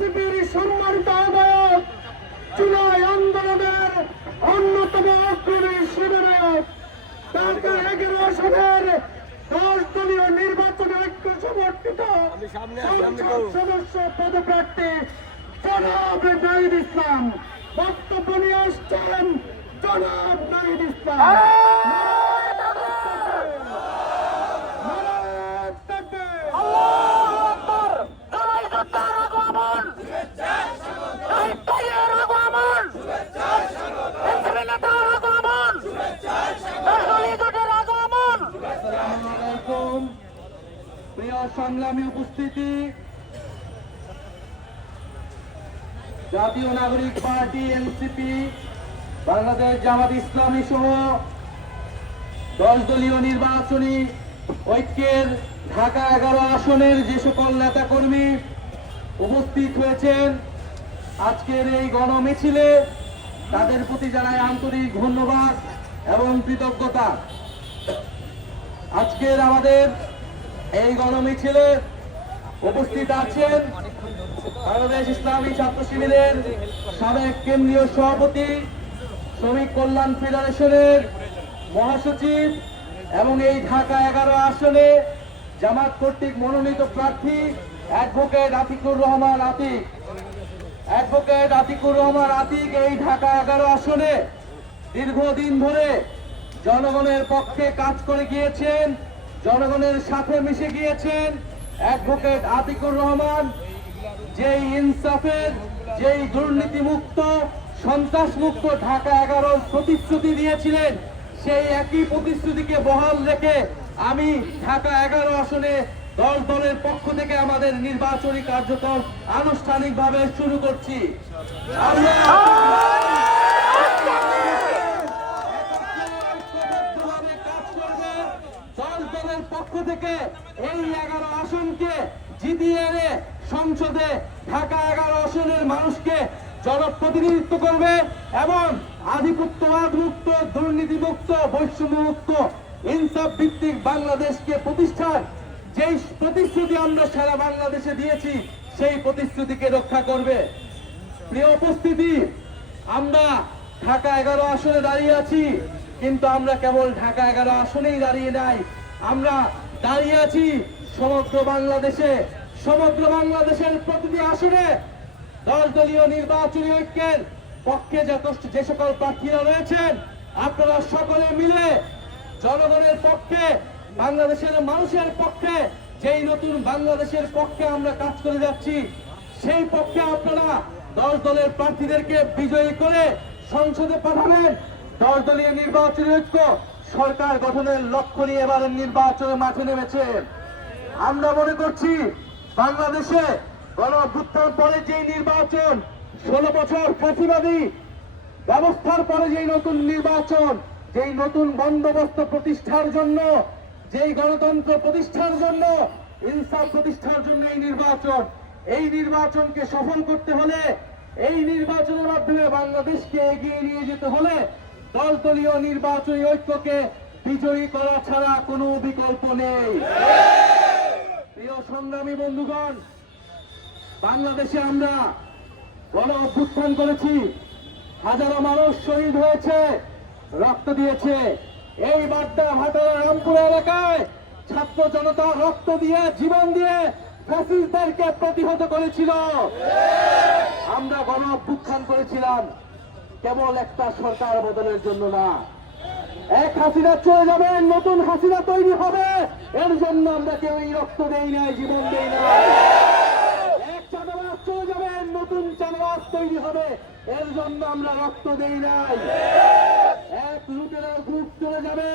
এনসিপির সম্মানিত আহ্বায়ক, জুলাই আন্দোলনের অন্যতম অগ্রণী সমন্বয়ক, ঢাকা 11 আসনের 10 দলীয় নির্বাচনে ঐক্য সমর্থিত সংসদ সদস্য পদপ্রার্থী জনাব নাহিদ ইসলাম বক্তব্য নিয়ে আসছেন। জনাব নাহিদ ইসলাম। প্রিয় সংগ্রামী উপস্থিতি, জাতীয় নাগরিক পার্টি এনসিপি, বাংলাদেশ জামাত ইসলামী সহ 10 দলীয় নির্বাচনী ঐক্যের ঢাকা 11 আসনের যে সকল নেতাকর্মী উপস্থিত হয়েছেন আজকের এই গণমিছিলে, তাদের প্রতি জানাই আন্তরিক ধন্যবাদ এবং কৃতজ্ঞতা। আজকের আমাদের এই গণমিছিলে উপস্থিত আছেন বাংলাদেশ ইসলামী ছাত্র শিবিরের সাবেক কেন্দ্রীয় সভাপতি, শ্রমিক কল্যাণ ফেডারেশনের মহাসচিব এবং এই ঢাকা 11 আসনে জামাত কর্তৃক মনোনীত প্রার্থী অ্যাডভোকেট আতিকুর রহমান আতিক। অ্যাডভোকেট আতিকুর রহমান আতিক এই ঢাকা 11 আসনে দীর্ঘদিন ধরে জনগণের পক্ষে কাজ করে গিয়েছেন, জনগণের সাথে মিশে গিয়েছেন। অ্যাডভোকেট আতিকুর রহমান যেই ইনসাফের, যেই দুর্নীতিমুক্ত, সন্ত্রাসমুক্ত ঢাকা 11 প্রতিশ্রুতি দিয়েছিলেন, সেই একই প্রতিশ্রুতিকে বহাল রেখে আমি ঢাকা 11 আসনে 10 দলের পক্ষ থেকে আমাদের নির্বাচনী কার্যক্রম আনুষ্ঠানিকভাবে শুরু করছি। দলের পক্ষ থেকে এই 11 আসনকে জিতিয়ে এনে সংসদে ঢাকা 11 আসনের মানুষকে জনপ্রতিনিধিত্ব করবে এবং আধিপত্যবাদ মুক্ত, দুর্নীতি মুক্ত, বৈষম্য মুক্ত, ইনসাফ ভিত্তিক বাংলাদেশকে প্রতিষ্ঠার যেই প্রতিশ্রুতি আমরা সারা বাংলাদেশে দিয়েছি সেই প্রতিশ্রুতিকে রক্ষা করবে। প্রিয় উপস্থিতি, আমরা ঢাকা 11 আসনে দাঁড়িয়ে আছি, কিন্তু আমরা কেবল ঢাকা 11 আসনেই দাঁড়িয়ে নাই, আমরা দাঁড়িয়ে আছি সমগ্র বাংলাদেশে। সমগ্র বাংলাদেশের প্রতিটি আসনে 10 দলীয় নির্বাচনী ঐক্যের পক্ষে যে সকল প্রার্থীরা রয়েছেন, আপনারা সকলে মিলে জনগণের পক্ষে, বাংলাদেশের মানুষের পক্ষে, যেই নতুন বাংলাদেশের পক্ষে আমরা কাজ করে যাচ্ছি, সেই পক্ষে আপনারা 10 দলের প্রার্থীদেরকে বিজয়ী করে সংসদে পাঠাবেন। 10 দলীয় নির্বাচনী ঐক্য সরকার গঠনের লক্ষ্য নিয়ে এবারের নির্বাচনে মাঠে নেমেছে। আমরা মনে করছি বাংলাদেশে গণ-অভ্যুত্থান পরে যেই নির্বাচন, 16 বছর ফ্যাসিবাদী ব্যবস্থার পরে যেই নতুন নির্বাচন, যেই নতুন বন্দোবস্ত প্রতিষ্ঠার জন্য, যেই গণতন্ত্র প্রতিষ্ঠার জন্য, ইনসাফ প্রতিষ্ঠার জন্য এই নির্বাচনকে সফল করতে হলে, এই নির্বাচনের মাধ্যমে বাংলাদেশকে এগিয়ে নিয়ে যেতে হলে 10 দলীয় নির্বাচনী ঐক্যকে বিজয়ী করা ছাড়া কোনো বিকল্প নেই। প্রিয় সংগ্রামী বন্ধুগণ, বাংলাদেশে আমরা গণ-অভ্যুত্থান করেছি, হাজারো মানুষ শহীদ হয়েছে, রক্ত দিয়েছে। এই বাড্ডা, ভাটারা, রামপুরা এলাকায় ছাত্র জনতা রক্ত দিয়ে, জীবন দিয়ে ফ্যাসিস্টদেরকে প্রতিহত করেছিল। আমরা গণ-অভ্যুত্থান করেছিলাম কেবল একটা সরকার বদলের জন্য না। এক হাসিনা চলে যাবে, নতুন হাসিনা তৈরি হবে, এর জন্য আমরা কেউ রক্ত দেই নাই, জীবন দেই নাই। এক চাঁদাবাজ চলে যাবে, নতুন চাঁদাবাজ তৈরি হবে, এর জন্য আমরা রক্ত দেই নাই। এক লুটেরার গ্রুপ চলে যাবে,